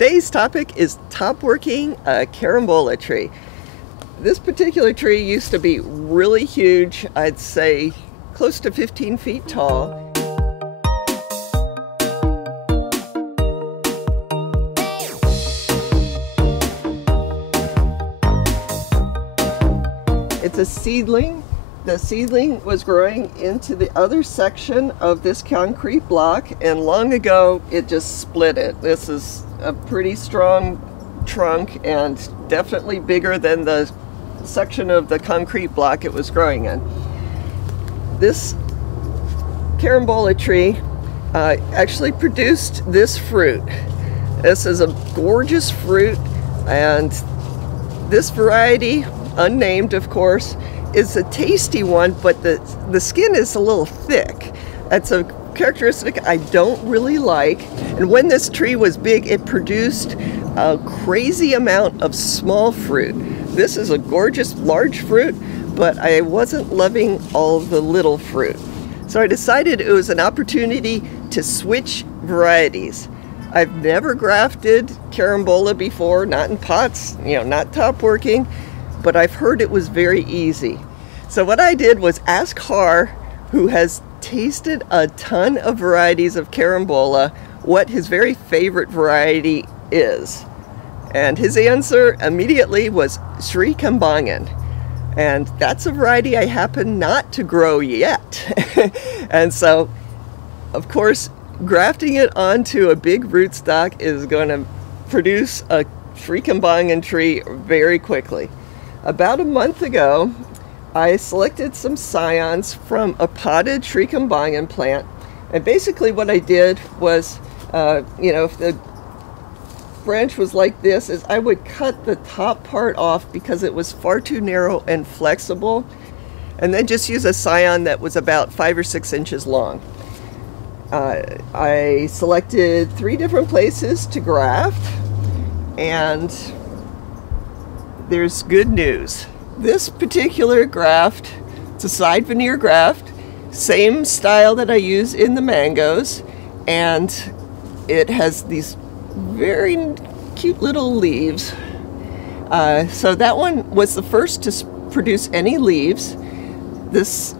Today's topic is top working a carambola tree. This particular tree used to be really huge, I'd say close to 15 feet tall. It's a seedling. The seedling was growing into the other section of this concrete block, and long ago it just split it. This is a pretty strong trunk and definitely bigger than the section of the concrete block it was growing in. This carambola tree actually produced this fruit. This is a gorgeous fruit, and this variety, unnamed of course, is a tasty one, but the skin is a little thick. That's a characteristic I don't really like. And when this tree was big, it produced a crazy amount of small fruit. This is a gorgeous large fruit, but I wasn't loving all the little fruit. So I decided it was an opportunity to switch varieties. I've never grafted carambola before, not in pots, not top working, but I've heard it was very easy. So what I did was ask Har, who has tasted a ton of varieties of carambola, what his very favorite variety is. And his answer immediately was Sri Kambangan. And that's a variety I happen not to grow yet. And so, of course, grafting it onto a big rootstock is going to produce a Sri Kambangan tree very quickly. About a month ago, I selected some scions from a potted Sri Kambangan plant, and basically what I did was, if the branch was like this, is I would cut the top part off because it was far too narrow and flexible, and then just use a scion that was about 5 or 6 inches long. I selected 3 different places to graft, and there's good news. This particular graft, it's a side veneer graft, same style that I use in the mangoes, and it has these very cute little leaves. So that one was the first to produce any leaves. This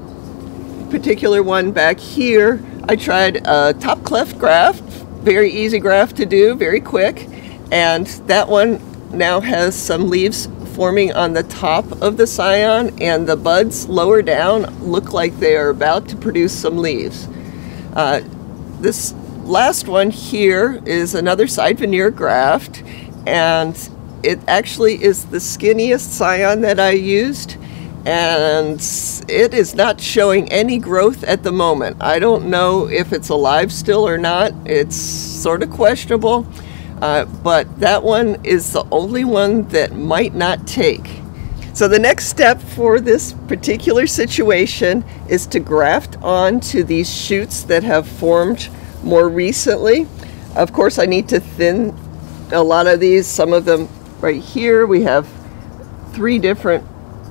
particular one back here, I tried a top cleft graft, very easy graft to do, very quick, and that one now has some leaves forming on the top of the scion, and the buds lower down look like they are about to produce some leaves. This last one here is another side veneer graft, and it actually is the skinniest scion that I used, and it is not showing any growth at the moment. I don't know if it's alive still or not. It's sort of questionable. But that one is the only one that might not take. So the next step for this particular situation is to graft onto these shoots that have formed more recently. Of course, I need to thin a lot of these. Some of them right here, we have 3 different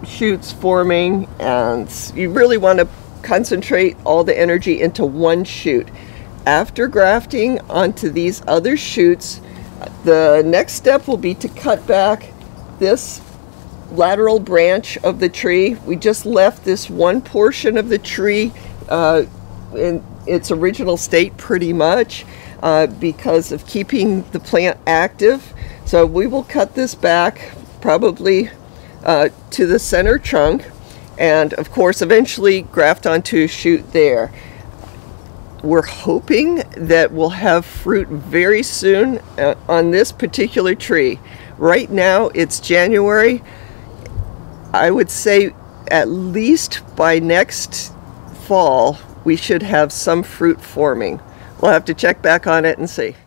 shoots forming, and you really want to concentrate all the energy into one shoot. After grafting onto these other shoots, the next step will be to cut back this lateral branch of the tree. We just left this one portion of the tree in its original state pretty much because of keeping the plant active. So we will cut this back probably to the center trunk, and of course eventually graft onto a shoot there. We're hoping that we'll have fruit very soon on this particular tree. Right now it's January. I would say at least by next fall we should have some fruit forming. We'll have to check back on it and see.